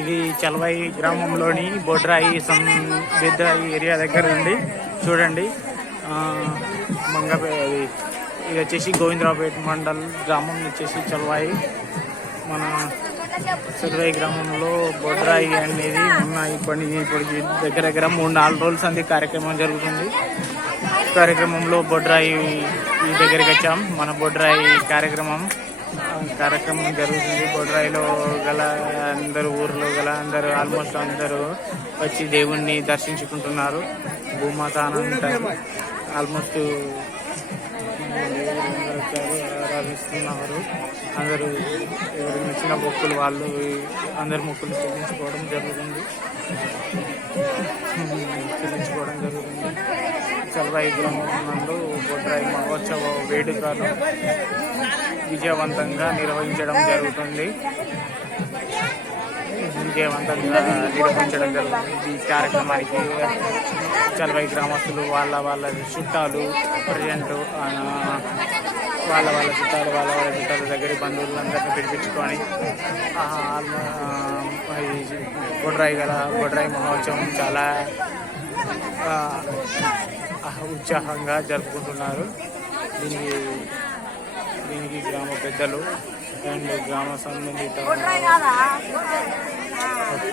ఇది చల్వాయి గ్రామంలోని బొడ్రాయి బెద్రాయి ఏరియా దగ్గర ఉంది. చూడండి ఇది వచ్చేసి గోవిందరావుపేట మండల్ గ్రామం వచ్చేసి చల్వాయి. మన చల్వాయి గ్రామంలో బొడ్రాయి అనేది ఇప్పటికి దగ్గర దగ్గర 3-4 రోజుల సంది కార్యక్రమం జరుగుతుంది. కార్యక్రమంలో బొడ్రాయి దగ్గరికి వచ్చాం. మన బొడ్రాయి కార్యక్రమం జరుగుతుంది. బొడ్రాయిలో గల ఊర్లో గల ఆల్మోస్ట్ అందరూ వచ్చి దేవుణ్ణి దర్శించుకుంటున్నారు. భూమాత అనంటారు. ఆల్మోస్ట్ ఆరాధిస్తున్నారు. అందరూ ఎవరు నచ్చిన మొక్కులు వాళ్ళు అందరు మొక్కులు చెల్లించుకోవడం జరుగుతుంది. చల్వాయి గ్రామం నందు బొడ్రాయి మహోత్సవ వేడుకలు విజయవంతంగా నిర్వహించడం జరుగుతుంది. ఈ కార్యక్రమానికి చల్వాయి గ్రామస్తులు వాళ్ళ చుట్టాలు ప్రజెంట్ వాళ్ళ చుట్టాల దగ్గర బంధువులందరినీ పిలిపించుకొని బొడ్రాయి మహోత్సవం చాలా ఉత్సాహంగా జరుపుకుంటున్నారు. దీనికి గ్రామ పెద్దలు అండ్ గ్రామ సంబంధిత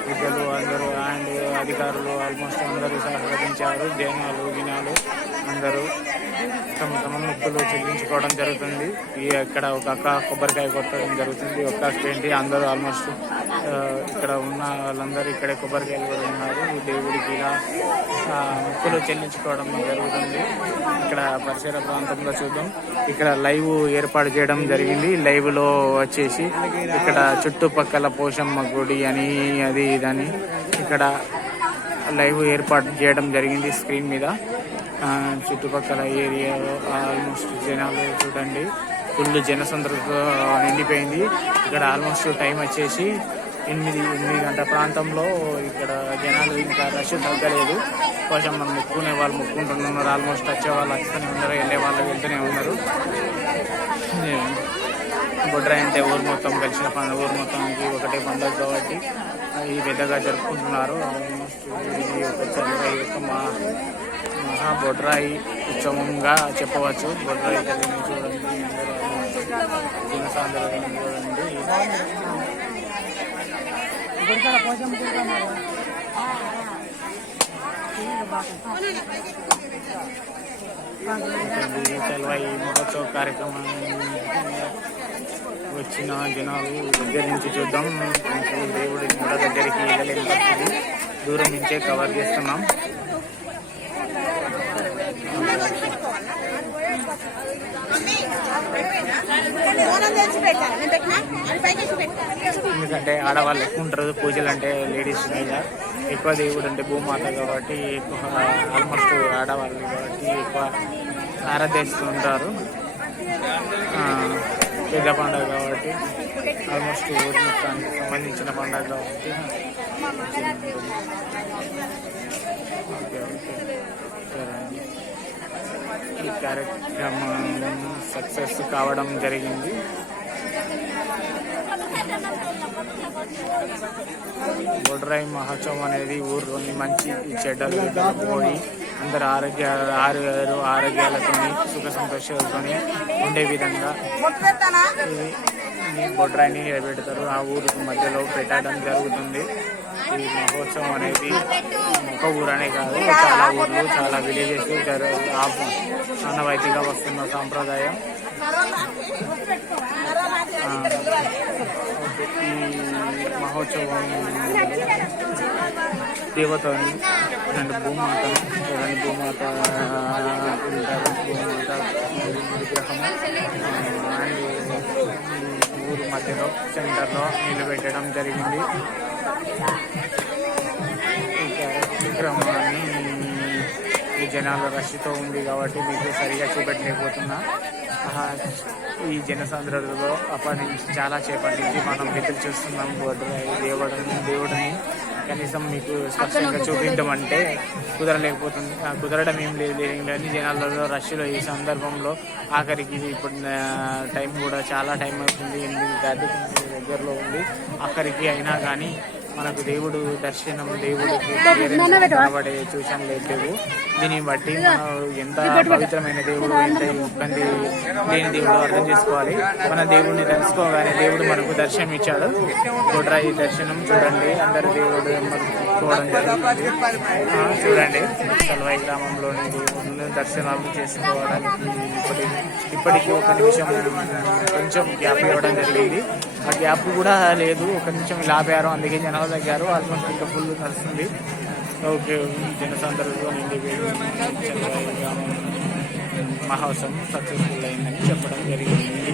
పెద్దలు అందరూ అండ్ అధికారులు ఆల్మోస్ట్ అందరూ సహకరించారు. జనాలు అందరూ తమ మొక్కులు చెల్లించుకోవడం జరుగుతుంది. ఇక్కడ ఒక అక్క కొబ్బరికాయ కొట్టడం జరుగుతుంది. ఒక్క ఏంటి అందరూ ఆల్మోస్ట్ ఇక్కడ ఉన్న వాళ్ళందరూ ఇక్కడే కొబ్బరికాయలు కూడా ఉన్నారు. ఈ దేవుడికి ఇలా మొక్కులు చెల్లించుకోవడం జరుగుతుంది. ఇక్కడ పరిసర ప్రాంతంలో చూద్దాం. ఇక్కడ లైవ్ ఏర్పాటు చేయడం జరిగింది. లైవ్ లో వచ్చేసి ఇక్కడ చుట్టుపక్కల పోషమ్మ గుడి అని అది ఇదని ఇక్కడ లైవ్ ఏర్పాటు చేయడం జరిగింది. స్క్రీన్ మీద చుట్టుపక్కల ఏరియాలో ఆల్మోస్ట్ జనాలు చూడండి ఫుల్ జనసంద్రతో నిండిపోయింది. ఇక్కడ ఆల్మోస్ట్ టైం వచ్చేసి 8 గంటల ప్రాంతంలో ఇక్కడ జనాలు ఇంకా రష్ తగ్గలేదు. కొంచెం మనం మొక్కునే వాళ్ళు మొక్కుంటున్నారు. ఆల్మోస్ట్ వచ్చే వాళ్ళు వస్తూనే ఉన్నారు, వెళ్ళే వాళ్ళు వెళ్తూనే ఉన్నారు. బొడ్రాయి అంటే ఊరు మొత్తం కలిసిన పండుగ, ఊరు మొత్తానికి ఒకటే పండుగ కాబట్టి ఇది పెద్దగా జరుపుకుంటున్నారు. ఆల్మోస్ట్ ఇది ఒక చల్వాయి యొక్క మహా బొడ్రాయి ఉత్సవంగా చెప్పవచ్చు. బొడ్రాయి తల్లిని చూడండి, జనసాంద్రతను చూడండి. చల్వాయి మహోత్సవ కార్యక్రమం వచ్చిన జనాలు దగ్గర నుంచి చూద్దాం. దేవుడి కూడా దగ్గరికి వెళ్ళలేని పరిస్థితి, దూరం నుంచే కవర్ చేస్తున్నాం. ఎందుకంటే ఆడవాళ్ళు ఎక్కువ ఉంటారు. పూజలు అంటే లేడీస్ మీద ఎక్కువ, దేవుడు అంటే భూమాత కాబట్టి ఎక్కువ ఆల్మోస్ట్ ఆడవాళ్ళు కాబట్టి ఎక్కువ ఆరాధిస్తుంటారు. పెద్ద పండుగ కాబట్టి ఆల్మోస్ట్ ఊరి మొత్తానికి సంబంధించిన పండుగ కాబట్టి ఈ కార్యక్రమం సక్సెస్ కావడం జరిగింది. బొడ్రాయి మహోత్సవం అనేది ఊర్లోని మంచి చెడ్డలు పోయి అందరు ఆరోగ్యాలతో సుఖ సంతోషాలతో ఉండే విధంగా ఈ బొడ్రాయిని నిలబెడతారు. ఆ ఊరు మధ్యలో పెట్టడం జరుగుతుంది. ఈ మహోత్సవం అనేది ఒక ఊరనే కాదు, చాలా ఊర్లు చాలా విలేజెస్ ఆనవాయితీగా వస్తున్న సాంప్రదాయం. ఈ మహోత్సవం దేవతని అండ్ భూమాతను చూడండి, భూమాత ఉంటారు. భూమాత విగ్రహం అండ్ ఊరు మధ్యలో సెంటర్లో నిలబెట్టడం జరిగింది. విగ్రహాన్ని ఈ జనాల రష్తో ఉంది కాబట్టి మీకు సరిగా చూపెట్టలేకపోతున్నా. ఈ జనసాంద్రతలో అప్పటి నుంచి చాలా చేపటి నుంచి మనం ఎదురు చూస్తున్నాం. దేవుడిని కనీసం మీకు స్పష్టంగా చూపిద్దామంటే కుదరలేకపోతుంది. కుదరడం ఏం లేదు కానీ జనాలలో రష్లో ఈ సందర్భంలో ఆఖరికి ఇప్పుడు టైం కూడా చాలా టైం అవుతుంది. 8 గంటల దగ్గరలో ఉంది. ఆఖరికి అయినా కానీ మనకు దేవుడు దర్శనం, దేవుడికి కనబడే సూచనలు లేవు. దీన్ని బట్టి మనం ఎంత పవిత్రమైన దేవుడు, ఎంత ఇబ్బంది లేని దేవుడు అర్థం చేసుకోవాలి. మన దేవుడిని తెలుసుకోగానే దేవుడు మనకు దర్శనం ఇచ్చాడు. గొడ్రాయి దర్శనం చూడండి, అందరు దేవుడు కోవడం జరుగుతుంది. చూడండి, సల్వాయి గ్రామంలోని దేవుడిని దర్శనాలు చేసుకోవడానికి ఇప్పటికీ ఒక నిమిషం కొంచెం గ్యాప్ ఇవ్వడం జరిగింది. ఆ గ్యాప్ కూడా లేదు, ఒక నిమిషం ఇలా ఆపారు, అందుకే జనాలు తగ్గారు. ఆల్మోస్ట్ ఇంకా ఫుల్ నడుస్తుంది. ఓకే, జనసందర్భంలో నిండి గ్రామం మహోత్సవం సక్సెస్ఫుల్ అయిందని చెప్పడం జరిగింది.